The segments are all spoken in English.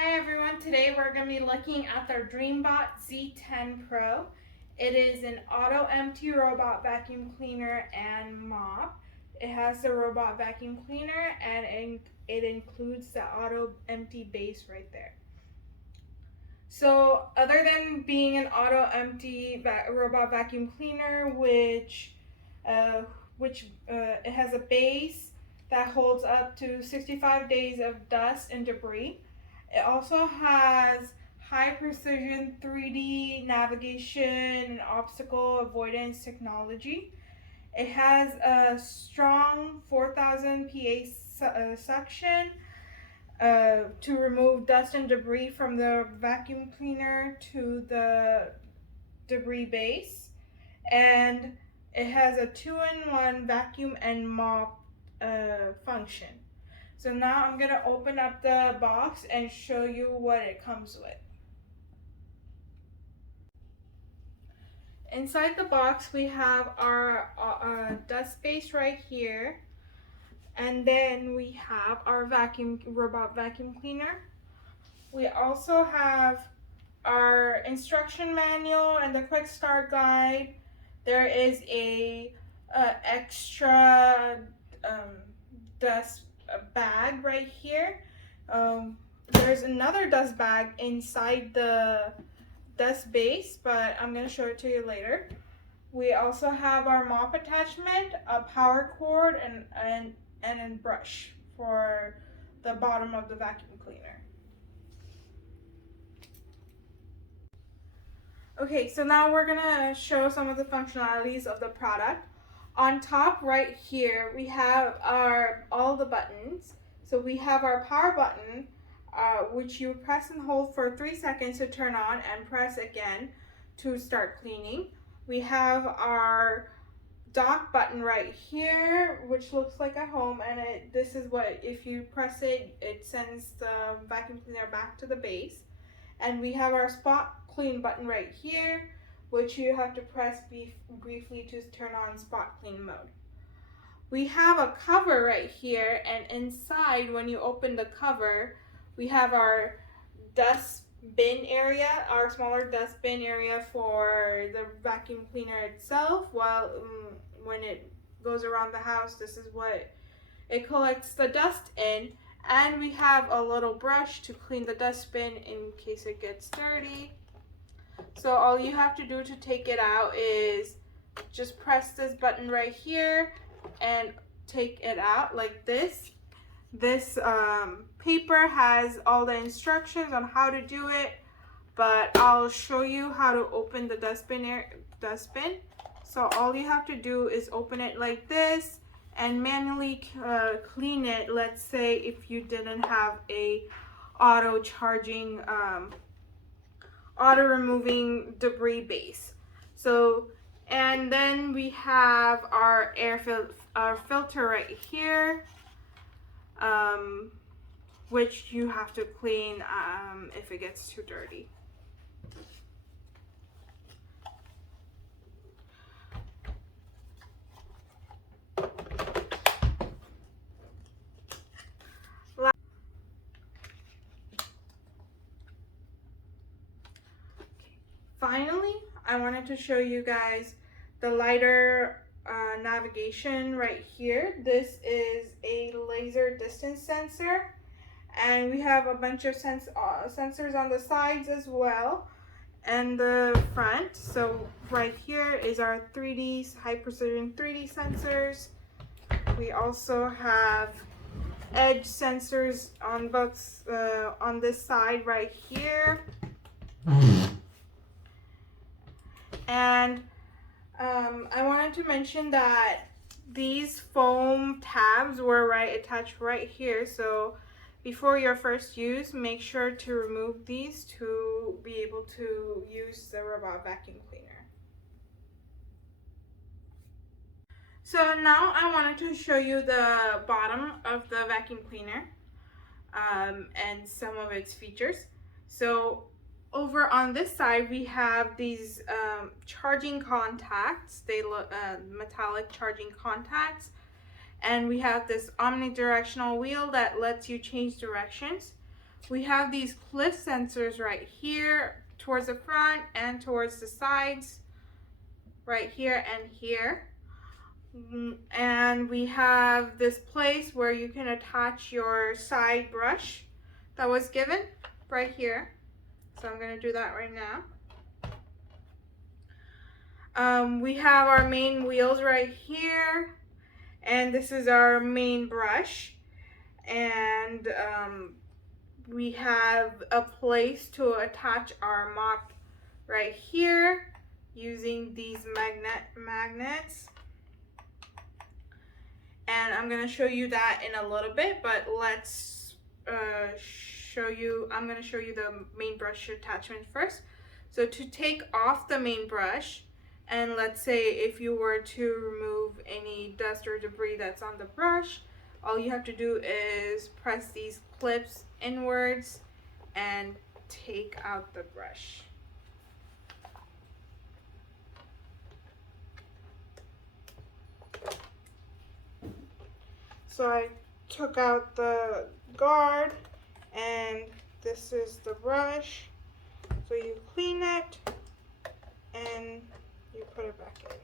Hi everyone, today we're going to be looking at the Dreamebot Z10 Pro. It is an auto-empty robot vacuum cleaner and mop. It has the robot vacuum cleaner and it includes the auto-empty base right there. So other than being an auto-empty robot vacuum cleaner, which it has a base that holds up to 65 days of dust and debris. It also has high precision 3D navigation and obstacle avoidance technology. It has a strong 4000 PA suction to remove dust and debris from the vacuum cleaner to the debris base. And it has a 2-in-1 vacuum and mop function. So now I'm going to open up the box and show you what it comes with. Inside the box we have our dust base right here, and then we have our robot vacuum cleaner. We also have our instruction manual and the quick start guide. There is a extra dust bag right here. There's another dust bag inside the dust base, but I'm going to show it to you later. We also have our mop attachment, a power cord, and a brush for the bottom of the vacuum cleaner. Okay, so now we're going to show some of the functionalities of the product. On top right here, we have all the buttons. So we have our power button, which you press and hold for 3 seconds to turn on and press again to start cleaning. We have our dock button right here, which looks like a home, and this is what, if you press it, it sends the vacuum cleaner back to the base. And we have our spot clean button right here, which you have to press briefly to turn on spot clean mode. We have a cover right here, and inside, when you open the cover, we have our dust bin area, our smaller dust bin area for the vacuum cleaner itself. While when it goes around the house, this is what it collects the dust in. And we have a little brush to clean the dustbin in case it gets dirty. So all you have to do to take it out is just press this button right here and take it out like this. This paper has all the instructions on how to do it, but I'll show you how to open the dustbin. So all you have to do is open it like this and manually clean it. Let's say if you didn't have a auto charging auto removing debris base. So, and then we have our filter right here, which you have to clean if it gets too dirty. Finally, I wanted to show you guys the lighter navigation right here. This is a laser distance sensor, and we have a bunch of sensors on the sides as well and the front. So right here is our 3D high precision 3D sensors. We also have edge sensors on both on this side right here. And I wanted to mention that these foam tabs were attached right here. So before your first use, make sure to remove these to be able to use the robot vacuum cleaner. So now I wanted to show you the bottom of the vacuum cleaner and some of its features. So over on this side, we have these charging contacts. They look metallic charging contacts, and we have this omnidirectional wheel that lets you change directions. we have these clip sensors right here towards the front and towards the sides, right here and here. And we have this place where you can attach your side brush that was given right here. So I'm going to do that right now. We have our main wheels right here, and this is our main brush, and we have a place to attach our mop right here using these magnets. And I'm going to show you that in a little bit, but let's I'm going to show you the main brush attachment first. So to take off the main brush, and let's say if you were to remove any dust or debris that's on the brush, all you have to do is press these clips inwards and take out the brush. So I took out the guard, and this is the brush. So you clean it and you put it back in.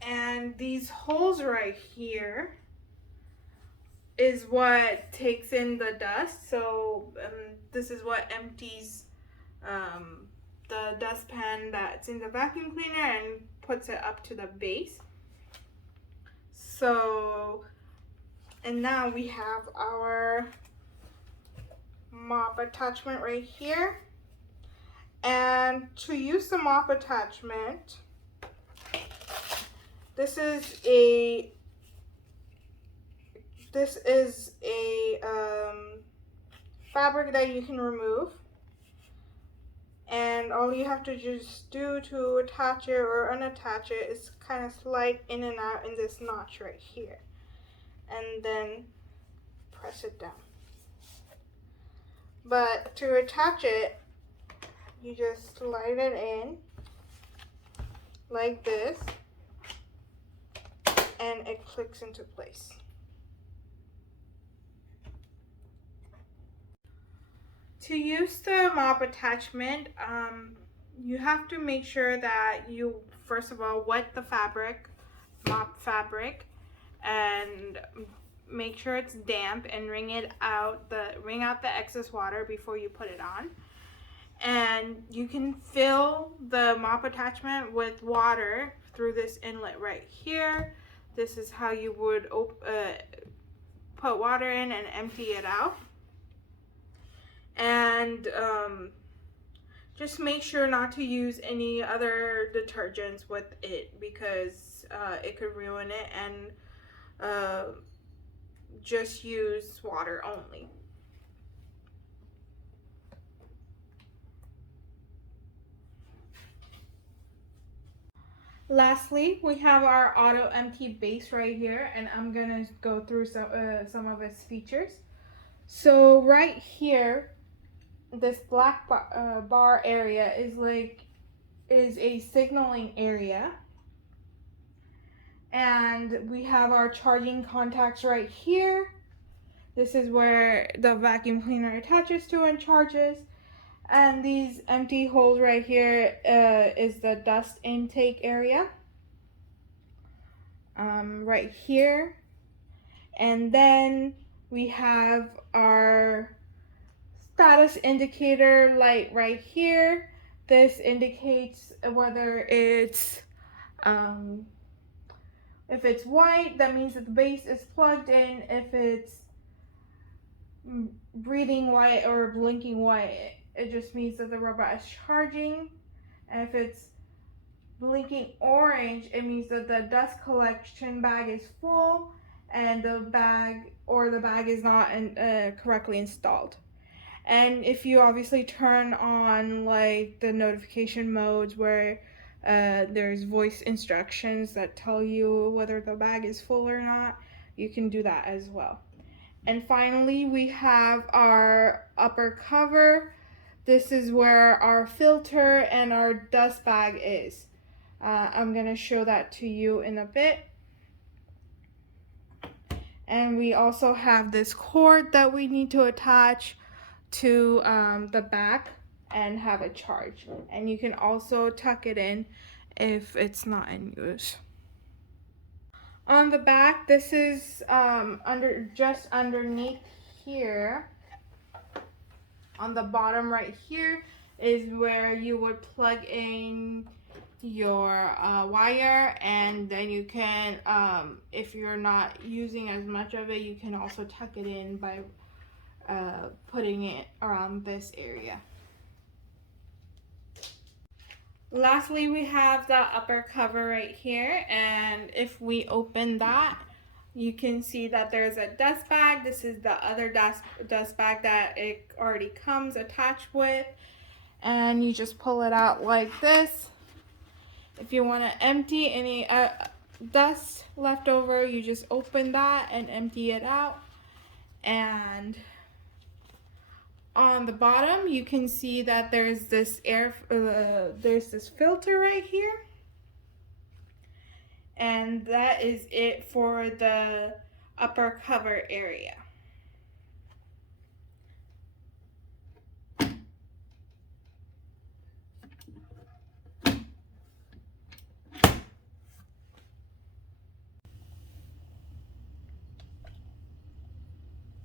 And these holes right here is what takes in the dust. So this is what empties the dustpan that's in the vacuum cleaner and puts it up to the base. So, and now we have our mop attachment right here. And to use the mop attachment, this is a fabric that you can remove, and all you have to just do to attach it or unattach it is kind of slide in and out in this notch right here, and then press it down. But to attach it, you just slide it in like this, and it clicks into place. To use the mop attachment, you have to make sure that you first of all wet the mop fabric, and make sure it's damp, and wring out the excess water before you put it on. And you can fill the mop attachment with water through this inlet right here. This is how you would put water in and empty it out. And just make sure not to use any other detergents with it, because it could ruin it, and just use water only. Lastly, we have our auto empty base right here, and I'm gonna go through some of its features. So right here, this black bar area is a signaling area, and we have our charging contacts right here. This is where the vacuum cleaner attaches to and charges. And these empty holes right here is the dust intake area right here. And then we have our status indicator light right here. This indicates whether it's if it's white, that means that the base is plugged in. If it's breathing white or blinking white, it just means that the robot is charging. And if it's blinking orange, it means that the dust collection bag is full and the bag is not correctly installed. And if you obviously turn on like the notification modes where there's voice instructions that tell you whether the bag is full or not, you can do that as well. And finally, we have our upper cover. This is where our filter and our dust bag is. I'm gonna show that to you in a bit. And we also have this cord that we need to attach to the back and have it charge. And you can also tuck it in if it's not in use. On the back, this is just underneath here. On the bottom right here is where you would plug in your wire, and then you can, if you're not using as much of it, you can also tuck it in by putting it around this area. Lastly, we have the upper cover right here, and if we open that, you can see that there's a dust bag. This is the other dust bag that it already comes attached with, and you just pull it out like this. If you want to empty any dust left over, you just open that and empty it out. And on the bottom, you can see that there's this there's this filter right here, and that is it for the upper cover area.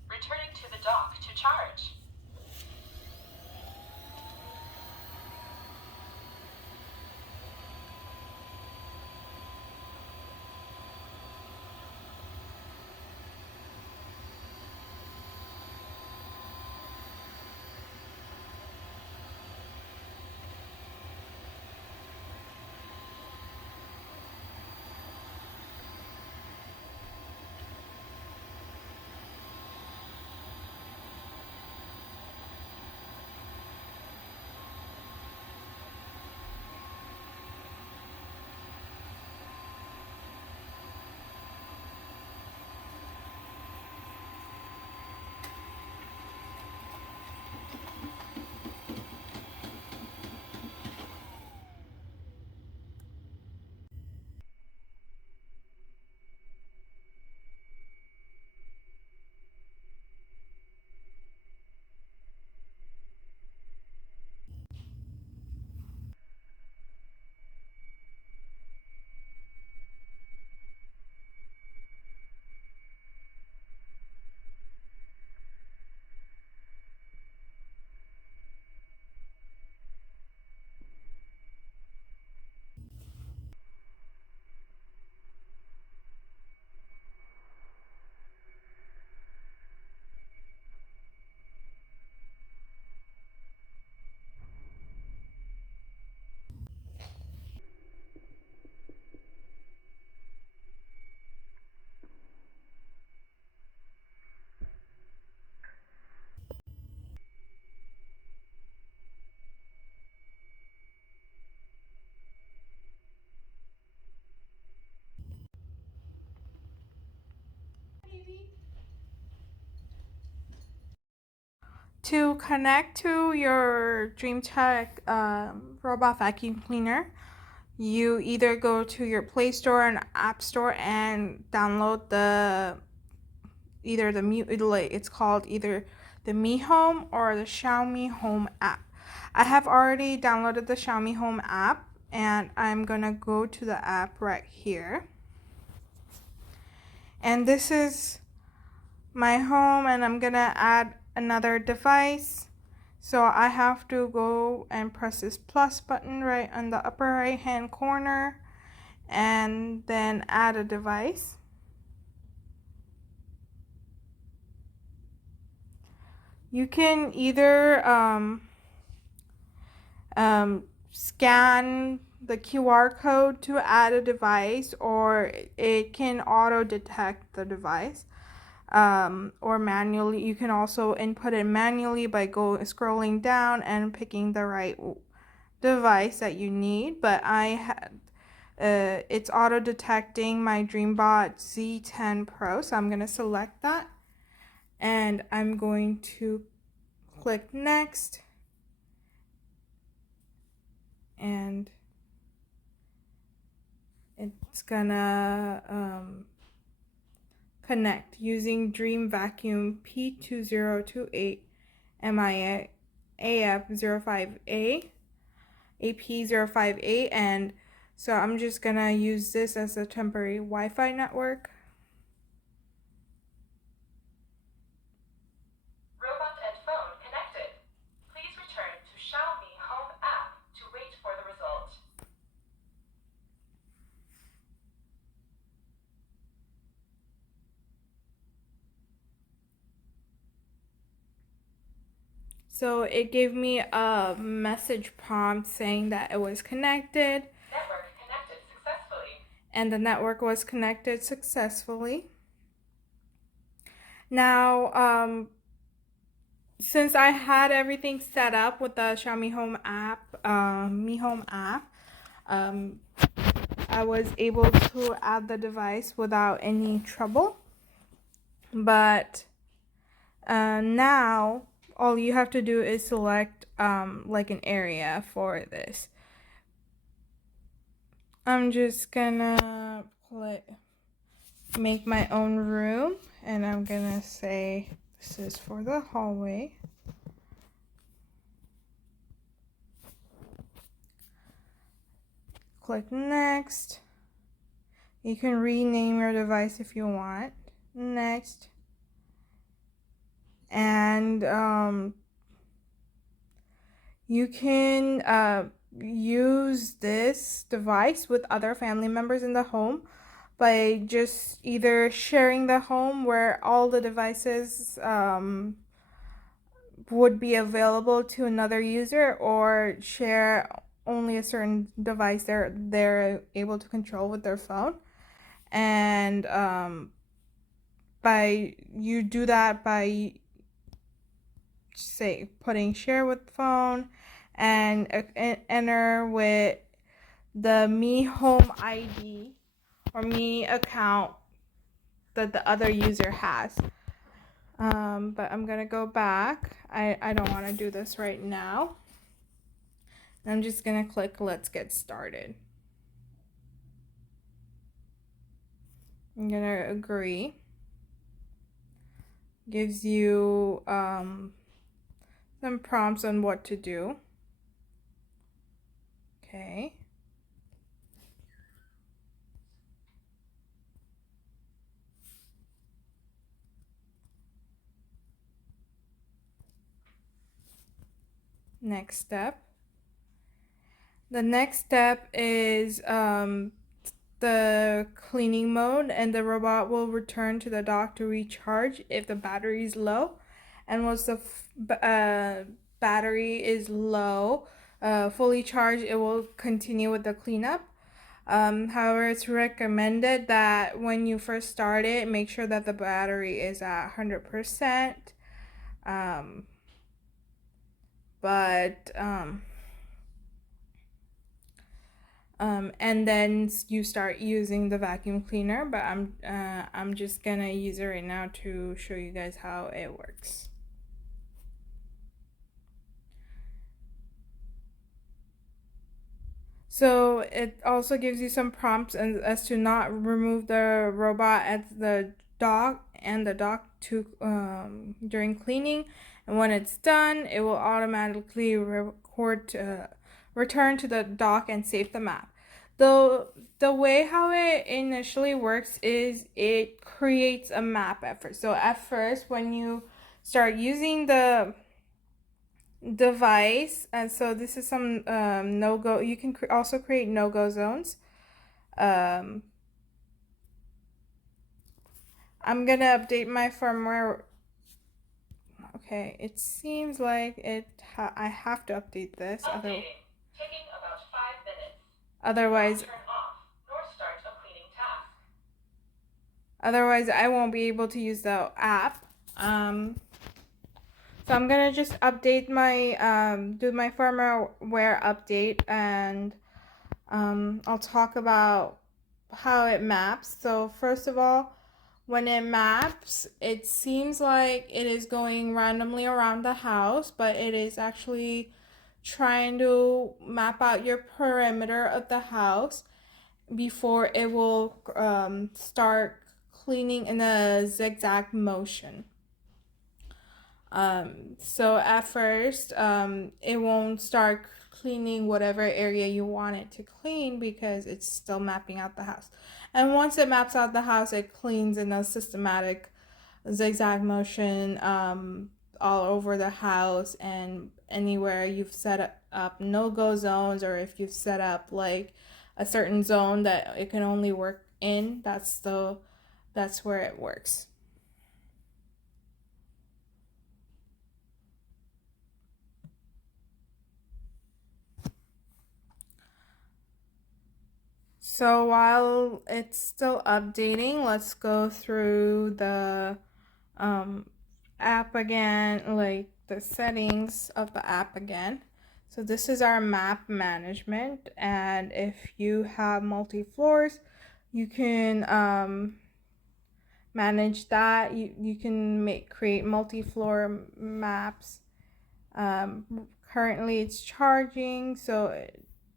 Returning to the dock to charge. To connect to your Dreametech robot vacuum cleaner, you either go to your Play Store and App Store and download it's called either the Mi Home or the Xiaomi Home app. I have already downloaded the Xiaomi Home app, and I'm gonna go to the app right here. And this is my home, and I'm gonna add another device. So I have to go and press this plus button right on the upper right hand corner and then add a device. You can either scan the QR code to add a device, or it can auto detect the device. Or manually, you can also input it manually by scrolling down and picking the right device that you need. But I had it's auto detecting my Dreamebot Z10 Pro, so I'm going to select that and I'm going to click next, and it's gonna connect using Dream Vacuum P2028 MIA AF05A AP058, and so I'm just gonna use this as a temporary Wi-Fi network. Robot and phone connected. Please return to Xiaomi Home app to wait for the result. So it gave me a message prompt saying that it was connected. Network connected successfully. And the network was connected successfully. Now, since I had everything set up with the Xiaomi Home app, Mi Home app, I was able to add the device without any trouble. But now all you have to do is select like an area for this. I'm just gonna make my own room, and I'm gonna say this is for the hallway. Click next. You can rename your device if you want. Next. And you can use this device with other family members in the home by just either sharing the home where all the devices would be available to another user, or share only a certain device they're able to control with their phone. And you do that by say putting share with phone and enter with the Mi Home ID or Mi account that the other user has. But I'm gonna go back. I don't want to do this right now. I'm just gonna click let's get started. I'm gonna agree. Gives you some prompts on what to do. Okay. Next step. The next step is the cleaning mode, and the robot will return to the dock to recharge if the battery is low. And once the battery is low, fully charged, it will continue with the cleanup. However, it's recommended that when you first start it, make sure that the battery is at 100%. And then you start using the vacuum cleaner, but I'm just gonna use it right now to show you guys how it works. So it also gives you some prompts as to not remove the robot at the dock to during cleaning, and when it's done, it will automatically return to the dock and save the map. Though the way how it initially works is it creates a map at first. So at first, when you start using the device, and so this is some no-go. You can also create no-go zones. I'm gonna update my firmware. Okay, it seems like I have to update this. Updating. Taking about 5 minutes. Otherwise, Turn off nor start a cleaning task. Otherwise, I won't be able to use the app. So I'm gonna just update my do my firmware update, and I'll talk about how it maps. So first of all, when it maps, it seems like it is going randomly around the house, but it is actually trying to map out your perimeter of the house before it will start cleaning in a zigzag motion. So at first, it won't start cleaning whatever area you want it to clean because it's still mapping out the house. And once it maps out the house, it cleans in a systematic zigzag motion all over the house, and anywhere you've set up no-go zones, or if you've set up like a certain zone that it can only work in, that's where it works. So while it's still updating, let's go through the app again, like the settings of the app again. So this is our map management, and if you have multi-floors, you can manage that. You can create multi-floor maps. Currently it's charging, so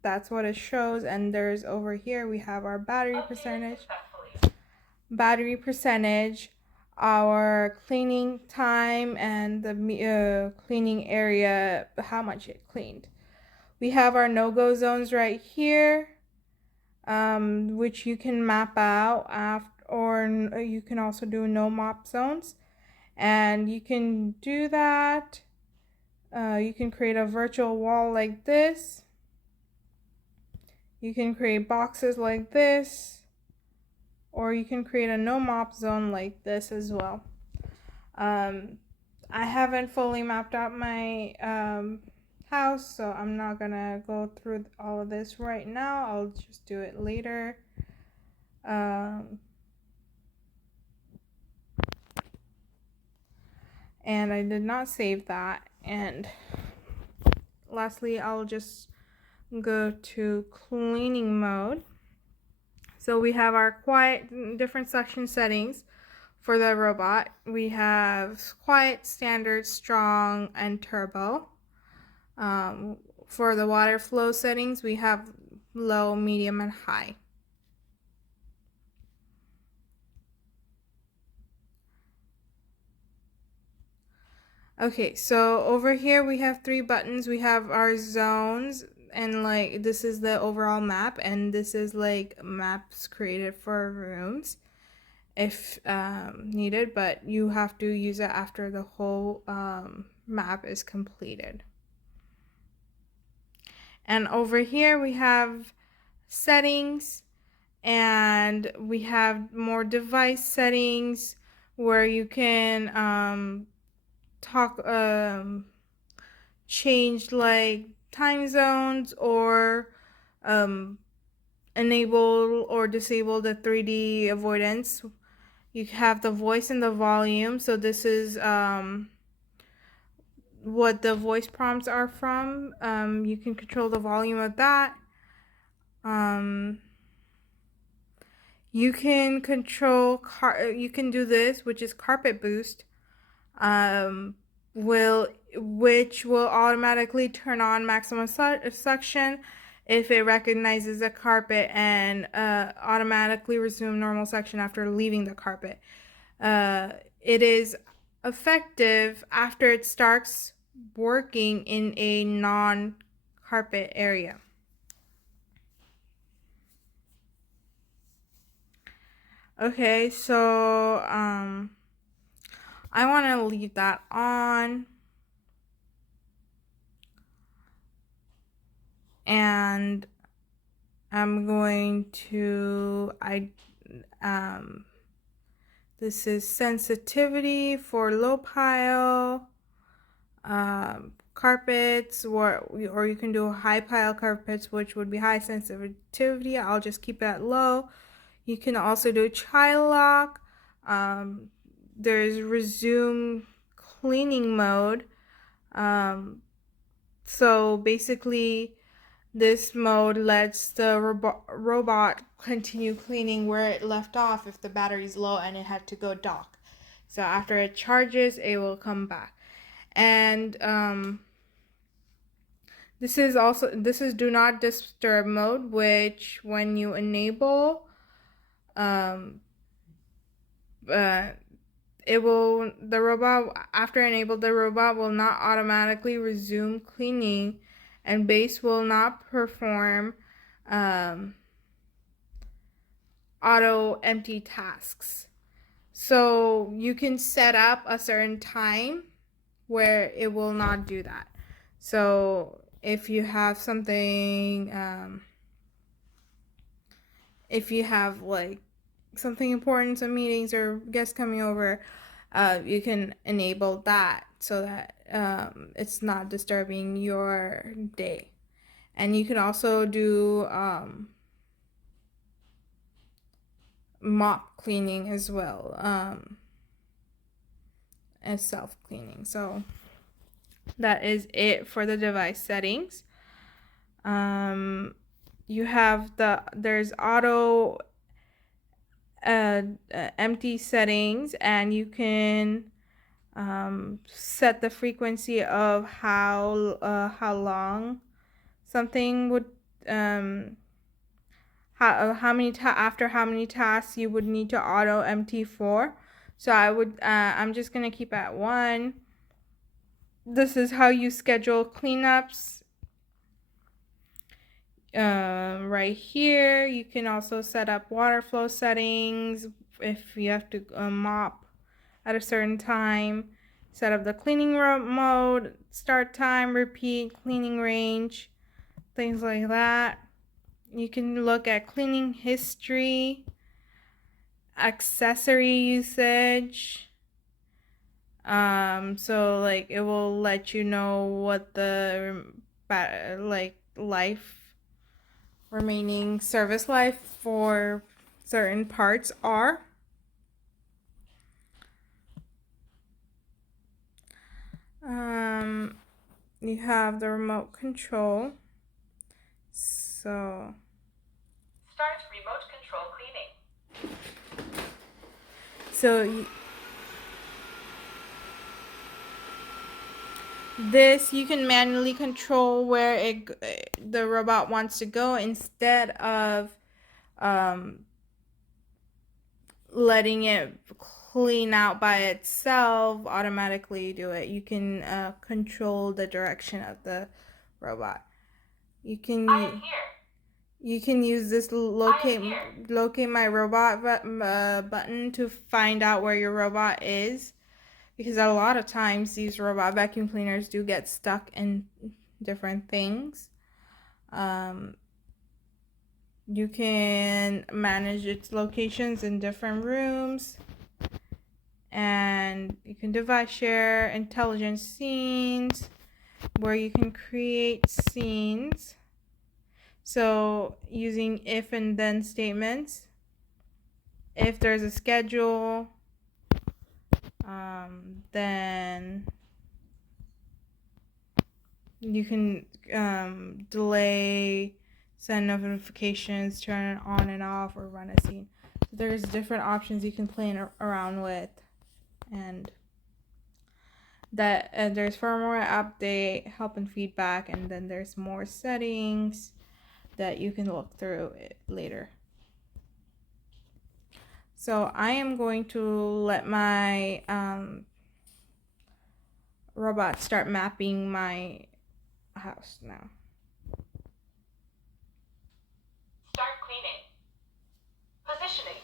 that's what it shows. And there's over here we have our battery percentage, our cleaning time, and the cleaning area, how much it cleaned. We have our no-go zones right here, which you can map out after, or you can also do no mop zones, and you can do that. You can create a virtual wall like this. You can create boxes like this, or you can create a no mop zone like this as well. I haven't fully mapped out my house, so I'm not gonna go through all of this right now. I'll just do it later. And I did not save that. And lastly, I'll just go to cleaning mode. So we have our quiet, different section settings for the robot. We have quiet, standard, strong, and turbo. For the water flow settings, we have low, medium, and high. Okay, so over here we have 3 buttons. We have our zones, and like this is the overall map, and this is like maps created for rooms if needed, but you have to use it after the whole map is completed. And over here we have settings, and we have more device settings where you can change like time zones, or enable or disable the 3D avoidance. You have the voice and the volume. So this is what the voice prompts are from. You can control the volume of that. You can control you can do this, which is carpet boost, which will automatically turn on maximum suction if it recognizes a carpet, and automatically resume normal suction after leaving the carpet. It is effective after it starts working in a non-carpet area. Okay, so I want to leave that on, and I'm going to this is sensitivity for low pile carpets, or you can do high pile carpets, which would be high sensitivity. I'll just keep that low. You can also do child lock. There's resume cleaning mode. So basically This mode lets the robot continue cleaning where it left off if the battery is low and it had to go dock. So after it charges, it will come back. And this is do not disturb mode, which when you enable, the robot, after enabled, the robot will not automatically resume cleaning, and base will not perform auto empty tasks. So you can set up a certain time where it will not do that. So if you have something, if you have like something important, some meetings or guests coming over, you can enable that so that it's not disturbing your day. And you can also do mop cleaning as well, as self-cleaning. So that is it for the device settings. You have there's auto empty settings, and you can set the frequency of how long something would how many after how many tasks you would need to auto empty for. So I'm just gonna keep at 1. This is how you schedule cleanups. Right here, you can also set up water flow settings if you have to mop at a certain time. Set up the cleaning mode, start time, repeat, cleaning range, things like that. You can look at cleaning history, accessory usage. So like it will let you know what the remaining service life for certain parts are. You have the remote control. So Start remote control cleaning. So this, you can manually control where the robot wants to go instead of letting it clean out by itself, automatically do it. You can control the direction of the robot. You can I am here. You can use this locate my robot button to find out where your robot is, because a lot of times these robot vacuum cleaners do get stuck in different things. You can manage its locations in different rooms, and you can device share intelligent scenes where you can create scenes. So using if and then statements, if there's a schedule, then you can delay, send notifications, turn it on and off, or run a scene. So there's different options you can play around with, and there's firmware update, help and feedback, and then there's more settings that you can look through it later. So I am going to let my robot start mapping my house now. Start cleaning. Positioning.